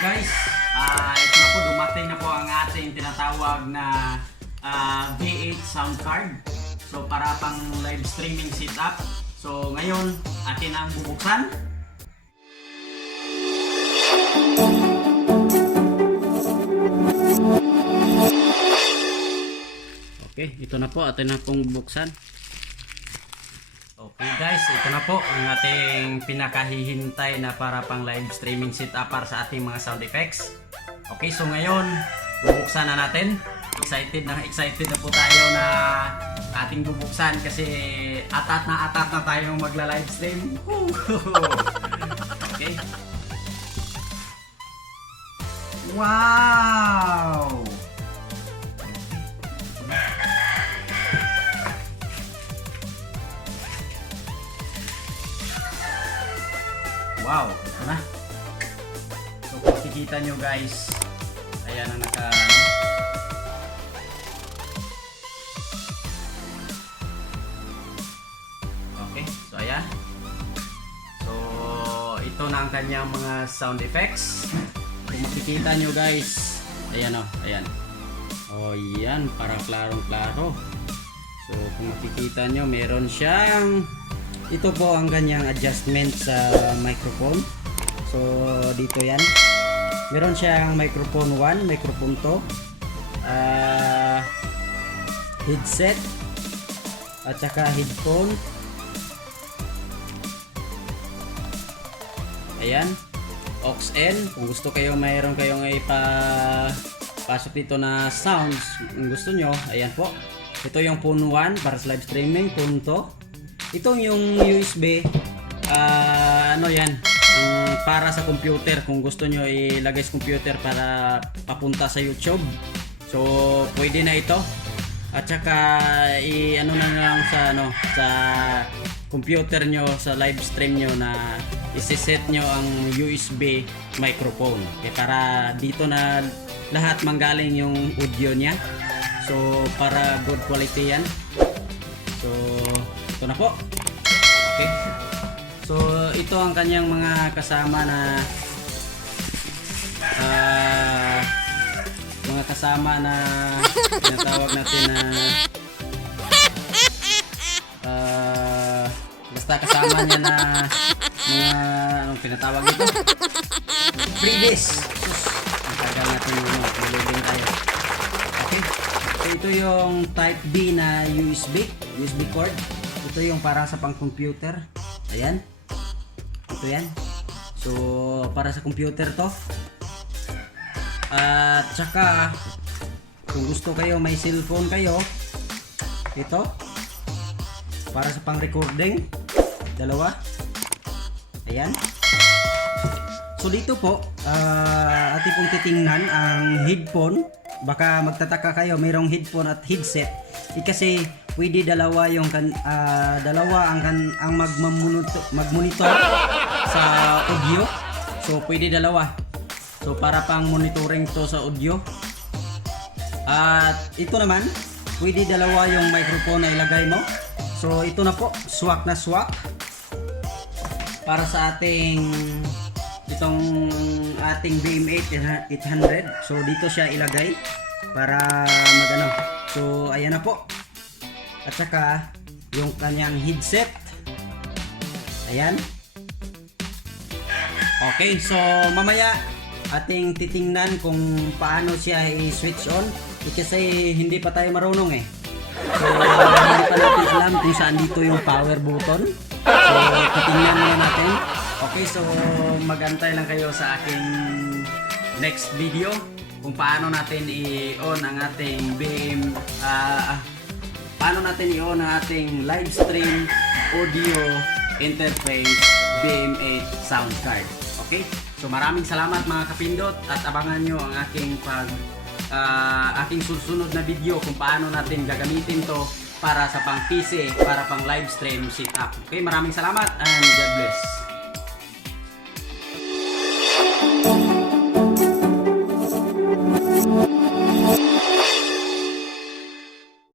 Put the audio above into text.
guys, ito na po, dumating na po ang ating tinatawag na V8 sound card. So para pang live streaming setup. So ngayon, atin ang bubuksan. Okay, ito na po, atin na pong bubuksan. Okay guys, ito na po ang ating pinakahihintay na para pang live streaming setup para sa ating mga sound effects. Okay, so ngayon bubuksan na natin. Excited na po tayo na ating bubuksan kasi atat na tayong magla-live stream. Okay. Wow! Wow, ito na. So kung makikita nyo guys, ayan ang okay, so ayan. So ito na ang kanyang mga sound effects. Kung makikita nyo guys, ayan o, ayan. O yan, para klarong klaro. So kung makikita nyo, meron siyang, ito po ang kanyang adjustment sa microphone. So dito yan. Meron siyang microphone 1, microphone 2, headset, at saka headphone. Ayan, aux N. Kung gusto kayo, mayroon kayong ipapasok dito na sounds. Kung gusto nyo, ayan po. Ito yung phone 1 para sa live streaming, phone 2. Itong yung USB, ano yan, para sa computer. Kung gusto nyo ilagay sa computer para papunta sa YouTube, so pwede na ito. At saka ano na lang sa computer nyo, sa live stream nyo, na isiset nyo ang USB microphone. Okay, para dito na lahat manggaling yung audio nya. So para good quality yan. So ito na po. Okay. So ito ang kanyang mga kasama na tinatawag natin na basta kasama niya na mga anong tinatawag ito? Freebies. Ang tagal natin yung loading tayo. Okay. So ito yung type B na USB cord. Ito yung para sa pang computer. Ayan. Ito yan. So para sa computer to. At saka kung gusto kayo, may cellphone kayo, ito para sa pang recording, dalawa. Ayan. So dito po ating pong titingnan ang headphone. Baka magtataka kayo, mayroong headphone at headset. Kasi pwede dalawa yung dalawa ang magmonitor sa audio. So pwede dalawa. So para pang monitoring to sa audio. At ito naman, pwede dalawa yung microphone na ilagay mo. So ito na po, swak na swak para sa ating ating BM8 800. So dito siya ilagay para magano. So ayan na po. At saka yung kanyang headset. Ayan. Okay, so mamaya ating titingnan kung paano siya i-switch on. Kasi hindi pa tayo marunong eh. So hindi pa natin alam kung saan dito yung power button. So titingnan muna natin. Okay, so magantay lang kayo sa aking next video kung paano natin i-on ang ating paano natin i-on ang ating live stream audio interface BM8 sound card. Okay? So maraming salamat mga kapindot at abangan nyo ang aking susunod na video kung paano natin gagamitin to para sa pang PC, para pang live stream setup. Okay, maraming salamat and God bless.